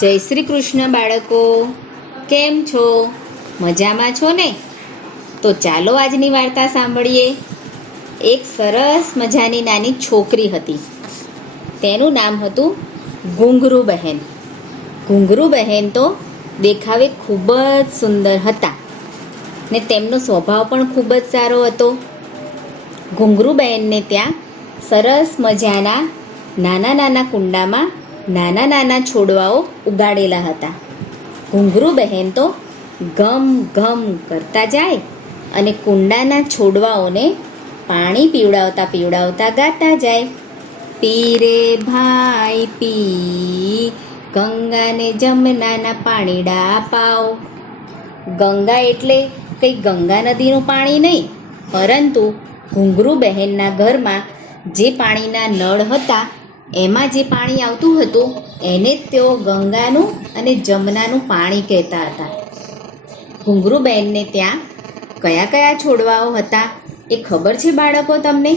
જય શ્રી કૃષ્ણ બાળકો, કેમ છો? મજામાં છો ને? તો ચાલો આજની વાર્તા સાંભળીએ. એક સરસ મજાની નાની છોકરી હતી. તેનું નામ હતું ઘૂંઘરૂ બહેન. ઘૂંઘરૂ બહેન તો દેખાવે ખૂબ જ સુંદર હતા ને તેમનો સ્વભાવ પણ ખૂબ જ સારો હતો. ઘૂંઘરૂ બહેનને ત્યાં સરસ મજાના નાના નાના કુંડામાં નાના નાના છોડવાઓ ઉગાડેલા હતા. ઘૂંઘરૂ બહેન તો ઘમ ઘમ કરતા જાય અને કુંડાના છોડવાઓને પાણી પીવડાવતા પીવડાવતા ગાતા જાય. પી રે ભાઈ પી, ગંગાને જમનાના પાણીડા પાવ. ગંગા એટલે કંઈ ગંગા નદીનું પાણી નહીં, પરંતુ ઘૂંઘરૂ બહેનના ઘરમાં જે પાણીના નળ હતા એમાં જે પાણી આવતું હતું એને જ તેઓ ગંગાનું અને જમનાનું પાણી કહેતા હતા. ઘૂંઘરૂ બહેનને ત્યાં કયા કયા છોડવાઓ હતા એ ખબર છે બાળકો તમને?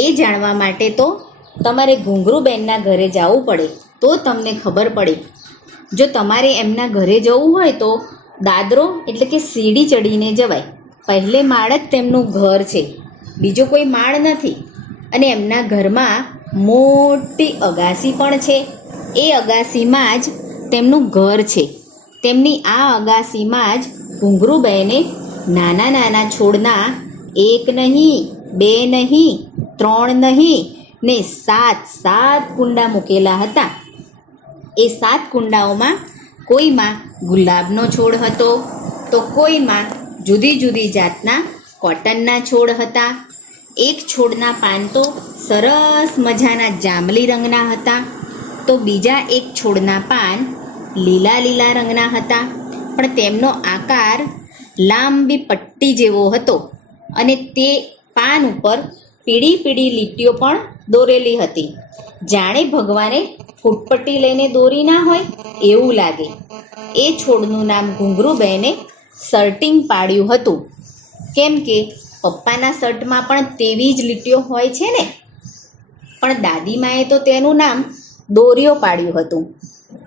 એ જાણવા માટે તો તમારે ઘૂંઘરૂ બહેનના ઘરે જવું પડે તો તમને ખબર પડે. જો તમારે એમના ઘરે જવું હોય તો દાદરો એટલે કે સીડી ચડીને જવાય. પહેલે માળ જ તેમનું ઘર છે, બીજો કોઈ માળ નથી. અને એમના ઘરમાં મોટી અગાસી પણ છે. એ અગાસીમાં જ તેમનું ઘર છે. તેમની આ અગાસીમાં જ ઘૂંઘરૂ બહેને નાના નાના છોડના 1 નહીં, 2 નહીં, 3 નહીં ને 7 કુંડા મૂકેલા હતા. એ 7 કુંડાઓમાં કોઈમાં ગુલાબનો છોડ હતો તો કોઈમાં જુદી જુદી જાતના કોટનના છોડ હતા. એક છોડના પાન તો સરસ મજાના જાંબલી રંગના હતા તો બીજા એક છોડના પાન લીલા લીલા રંગના હતા. પણ તેમનો આકાર લાંબી પટ્ટી જેવો હતો અને તે પાન ઉપર પીળી પીળી લીટીઓ પણ દોરેલી હતી. જાણે ભગવાને ફૂટપટ્ટી લઈને દોરી ના હોય એવું લાગે. એ છોડનું નામ ઘૂંઘરૂ બહેને સર્ટિંગ પાડ્યું હતું, કેમ કે પપ્પાના શર્ટમાં પણ તેવી જ લીટીઓ હોય છે ને. પણ દાદીમાએ તો તેનું નામ દોરીઓ પાડ્યું હતું.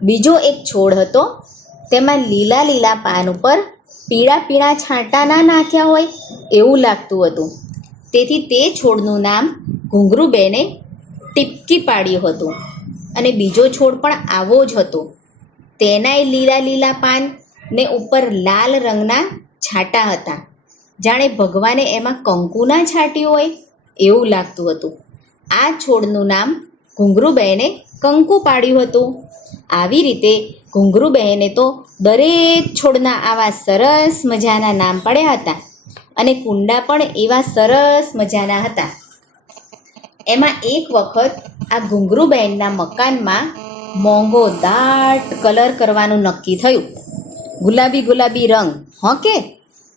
બીજો એક છોડ હતો, તેમાં લીલા લીલા પાન ઉપર પીળા પીળા છાંટા ના નાખ્યા હોય એવું લાગતું હતું. તેથી તે છોડનું નામ ઘૂંઘરૂ બહેને ટીપકી પાડ્યું હતું. અને બીજો છોડ પણ આવો જ હતો. તેનાય લીલા લીલા પાન ને ઉપર લાલ રંગના છાંટા હતા. જાણે ભગવાને એમાં કંકુ ના છાંટ્યું હોય એવું લાગતું હતું. આ છોડનું નામ ઘૂંઘરૂ બહેને કંકુ પાડ્યું હતું. આવી રીતે ઘૂંઘરૂ બહેને તો દરેક છોડના આવા સરસ મજાના નામ પાડ્યા હતા અને કુંડા પણ એવા સરસ મજાના હતા. એમાં એક વખત આ ઘૂંઘરૂ બહેનના મકાનમાં મોંઘો દાટ કલર કરવાનું નક્કી થયું. ગુલાબી ગુલાબી રંગ. કે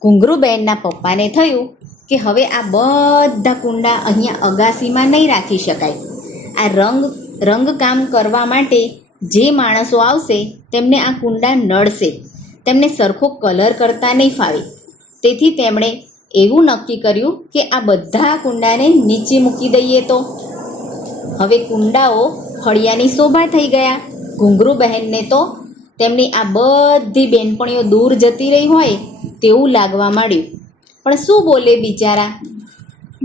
ઘૂંઘરૂ બહેનના પપ્પાને થયું કે હવે આ બધા કુંડા અહીંયા અગાસીમાં નહીં રાખી શકાય. આ રંગકામ કરવા માટે જે માણસો આવશે તેમને આ કુંડા નડશે, તેમને સરખો કલર કરતા નહીં ફાવે. તેથી તેમણે એવું નક્કી કર્યું કે આ બધા કુંડાને નીચે મૂકી દઈએ. તો હવે કુંડાઓ ફળિયાની શોભા થઈ ગયા. ઘૂંઘરૂ બહેનને તો તેમની આ બધી બેનપણીઓ દૂર જતી રહી હોય તેવું લાગવા માંડ્યું. પણ શું બોલે બિચારા,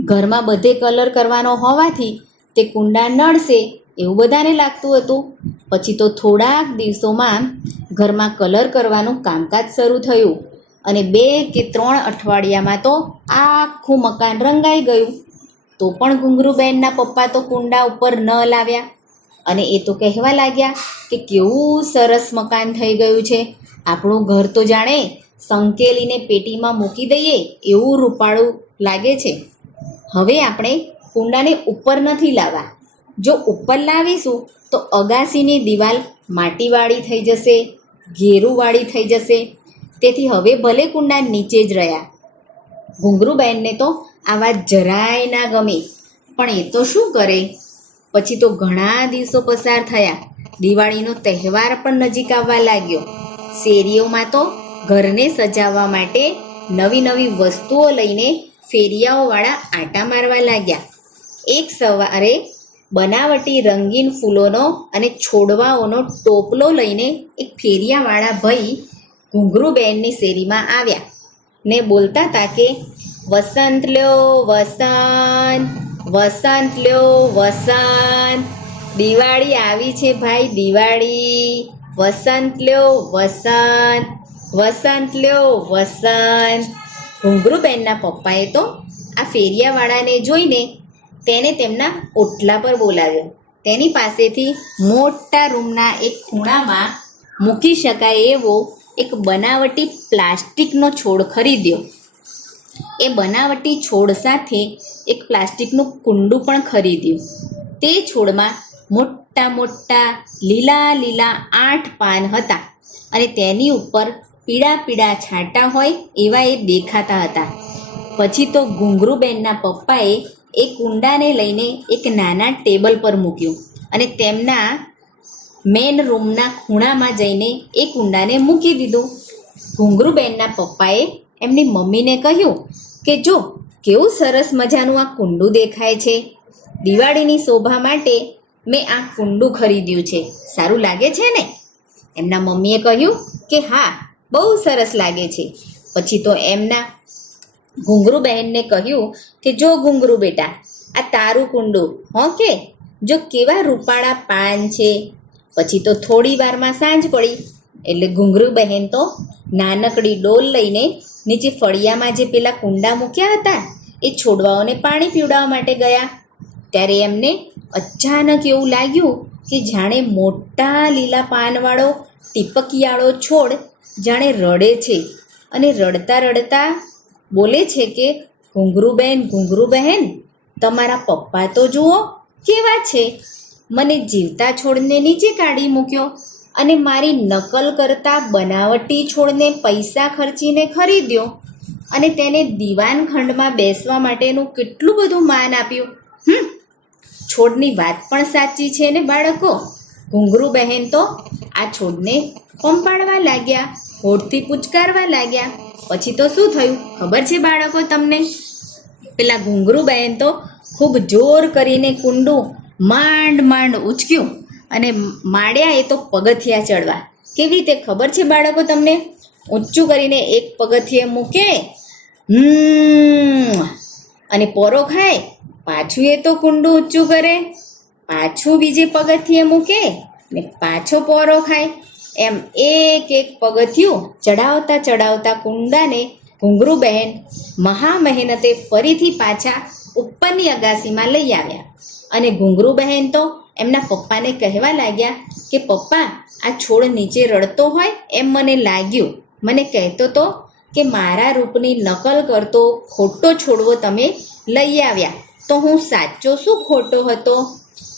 ઘરમાં બધે કલર કરવાનો હોવાથી તે કુંડા નડશે એવું બધાને લાગતું હતું. પછી તો થોડાક દિવસોમાં ઘરમાં કલર કરવાનું કામકાજ શરૂ થયું અને 2 કે 3 અઠવાડિયામાં તો આખું મકાન રંગાઈ ગયું. તો પણ ઘૂંઘરૂ બહેનના પપ્પા તો કુંડા ઉપર ન લાવ્યા અને એ તો કહેવા લાગ્યા કે કેવું સરસ મકાન થઈ ગયું છે. આપણું ઘર તો જાણે સંકેલીને પેટીમાં મૂકી દઈએ એવું રૂપાળું લાગે છે. હવે આપણે કુંડાને ઉપર નથી લાવવા. જો ઉપર લાવીશું તો અગાસીની દિવાલ માટીવાળી થઈ જશે, ઘેરુવાળી થઈ જશે. તેથી હવે ભલે કુંડા નીચે જ રહ્યા. ઘૂંઘરૂ બહેનને તો આ વાત જરાય ના ગમી, પણ એ તો શું કરે. પછી તો ઘણા દિવસો પસાર થયા. દિવાળીનો તહેવાર પણ નજીક આવવા લાગ્યો. શેરીઓમાં તો ઘરને સજાવવા માટે નવી નવી વસ્તુઓ લઈને ફેરિયાઓવાળા આંટા મારવા લાગ્યા. એક સવારે બનાવટી રંગીન ફૂલોનો અને છોડવાઓનો ટોપલો લઈને એક ફેરિયાવાળા ભાઈ ઘૂંઘરૂબેનની શેરીમાં આવ્યા ને બોલતા હતા કે વસંત લ્યો વસંત, વસંત લ્યો વસંત, દિવાળી આવી છે ભાઈ દિવાળી, વસંત લ્યો વસંત, વસંત લ્યો વસંત. ઘૂંઘરૂબેનના પપ્પાએ તો આ ફેરિયાવાળાને જોઈને તેને તેમના ઓટલા પર બોલાવ્યો. તેની પાસેથી મોટા રૂમના એક ખૂણામાં મૂકી શકાય એવો એક બનાવટી પ્લાસ્ટિકનો છોડ ખરીદ્યો. એ બનાવટી છોડ સાથે એક પ્લાસ્ટિકનું કુંડું પણ ખરીદ્યું. તે છોડમાં મોટા મોટા લીલા લીલા 8 પાન હતા અને તેની ઉપર પીળા પીળા છાંટા હોય એવા એ દેખાતા હતા. પછી તો ઘૂંઘરૂબેનના પપ્પાએ એ કુંડાને લઈને એક નાના ટેબલ પર મૂક્યું અને તેમના મેન રૂમના ખૂણામાં જઈને એ કુંડાને મૂકી દીધું. ઘૂંઘરૂબેનના પપ્પાએ એમની મમ્મીને કહ્યું કે જો કેવું સરસ મજાનું આ કુંડું દેખાય છે, દિવાળીની શોભા માટે મેં આ કુંડું ખરીદ્યું છે, સારું લાગે છે ને? એમના મમ્મીએ કહ્યું કે હા, બહુ સરસ લાગે છે. પછી તો એમના ઘૂંઘરૂબહેનને કહ્યું કે જો ઘૂંઘરૂ બેટા, આ તારું કુંડું હો કે, જો કેવા રૂપાળા પાન છે. પછી તો થોડી વારમાં સાંજ પડી એટલે ઘૂંઘરૂબહેન તો નાનકડી ડોલ લઈને નીચે ફળિયામાં જે પેલા કુંડા મૂક્યા હતા એ છોડવાઓને પાણી પીવડાવવા માટે ગયા. ત્યારે એમને અચાનક એવું લાગ્યું કે જાણે મોટા લીલા પાનવાળો ટીપકીયાળો છોડ જાણે રડે છે અને રડતા રડતા બોલે છે કે ઘૂંઘરૂબેન, ઘૂંઘરૂબહેન, તમારા પપ્પા તો જુઓ કેવા છે, મને જીવતા છોડને નીચે કાઢી મૂક્યો અને મારી નકલ કરતા બનાવટી છોડને પૈસા ખર્ચીને ખરીદ્યો અને તેને દીવાનખંડમાં બેસવા માટેનું કેટલું બધું માન આપ્યું. છોડની વાત પણ સાચી છે ને બાળકો? ઘૂંઘરૂબહેન તો આ છોડને પંપાડવા લાગ્યા, હોઠથી પૂચકારવા લાગ્યા. પછી તો શું થયું ખબર છે બાળકો તમને? પેલા ઘૂંઘરૂબહેન તો ખૂબ જોર કરીને કુંડું માંડ માંડ ઉચક્યું અને માંડ્યા એ તો પગથિયા ચડવા. કેવી રીતે ખબર છે બાળકો તમને? ઊંચું કરીને એક પગથિયે મૂકે અને પોરો ખાય, પાછું એ તો કુંડું ઊંચું કરે, પાછું બીજે પગથિયે મૂકે ને પાછો પોરો ખાય. એમ એક એક પગથિયું ચડાવતા ચડાવતા કુંડાને ઘૂંઘરૂબહેન મહા મહેનતે ફરીથી પાછા ઉપરની અગાસીમાં લઈ આવ્યા. અને ઘૂંઘરૂબહેન તો એમના પપ્પાને કહેવા લાગ્યા કે પપ્પા, આ છોડ નીચે રડતો હોય એમ મને લાગ્યું, મને કહેતો તો કે મારા રૂપની નકલ કરતો ખોટો છોડવો તમે લઈ આવ્યા, તો હું સાચો શું ખોટો હતો?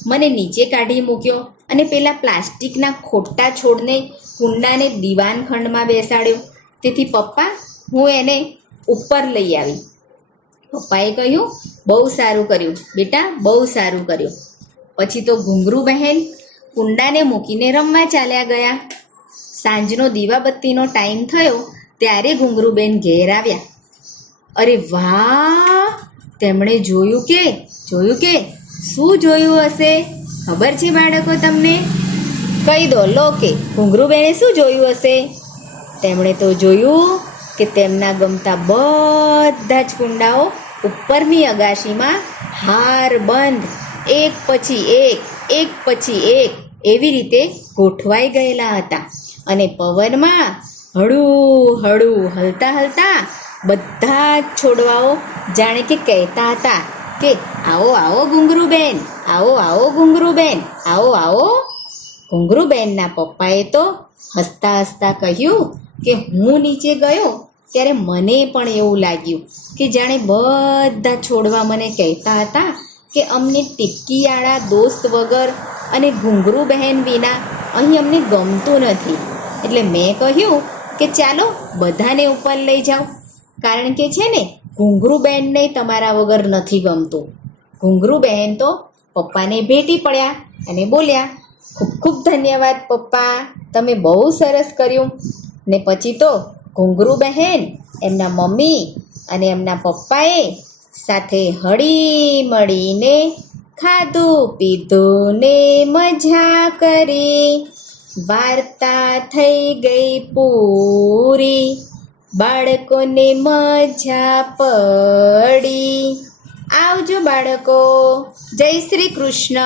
મને નીચે કાઢી મૂક્યો અને પેલા પ્લાસ્ટિકના ખોટા છોડને કુંડાને દીવાનખંડમાં બેસાડ્યો. તેથી પપ્પા, હું એને ઉપર લઈ આવી. પપ્પાએ કહ્યું બહુ સારું કર્યું બેટા, બહુ સારું કર્યું. પછી તો ઘૂંઘરૂબહેન કુંડાને મૂકીને રમવા ચાલ્યા ગયા. સાંજનો દીવાબત્તીનો ટાઈમ થયો ત્યારે ઘૂંઘરૂબેન ઘેર આવ્યા. અરે વાહ, તેમણે જોયું કે શું જોયું હશે ખબર છે બાળકો તમને? કહી દો લો કે ઘૂંઘરૂબેને શું જોયું હશે? તેમણે તો જોયું કે તેમના ગમતા બધા જ કુંડાઓ ઉપરની અગાશીમાં હાર બંધ એક પછી એક એવી રીતે ગોઠવાઈ ગયેલા હતા અને પવનમાં હળવું હળવું હલતા હલતા બધા જ છોડવાઓ જાણે કે કહેતા હતા કે આવો આવો ઘૂંઘરૂબેન, આવો આવો ઘૂંઘરૂબેન, આવો આવો. ઘૂંઘરૂબેનના પપ્પાએ તો હસતા હસતા કહ્યું કે હું નીચે ગયો ત્યારે મને પણ એવું લાગ્યું કે જાણે બધા છોડવા મને કહેતા હતા કે અમને ટીપકીયાળા દોસ્ત વગર અને ઘૂંઘરૂબહેન વિના અહીં અમને ગમતું નથી. એટલે મેં કહ્યું કે ચાલો બધાને ઉપર લઈ જાઓ, કારણ કે છે ને ઘૂંઘરૂબહેનને તમારા વગર નથી ગમતું. ઘૂંઘરૂબહેન તો પપ્પાને ભેટી પડ્યા અને બોલ્યા, ખૂબ ખૂબ ધન્યવાદ પપ્પા, તમે બહુ સરસ કર્યું. ને પછી તો ઘૂંઘરૂબહેન, એમના મમ્મી અને એમના પપ્પાએ સાથે હળી મળીને ખાધું પીધું ને મજા કરી. વાર્તા થઈ ગઈ પૂરી, બાળકોને મજા પડી. આવજો બાળકો. જય શ્રી કૃષ્ણ.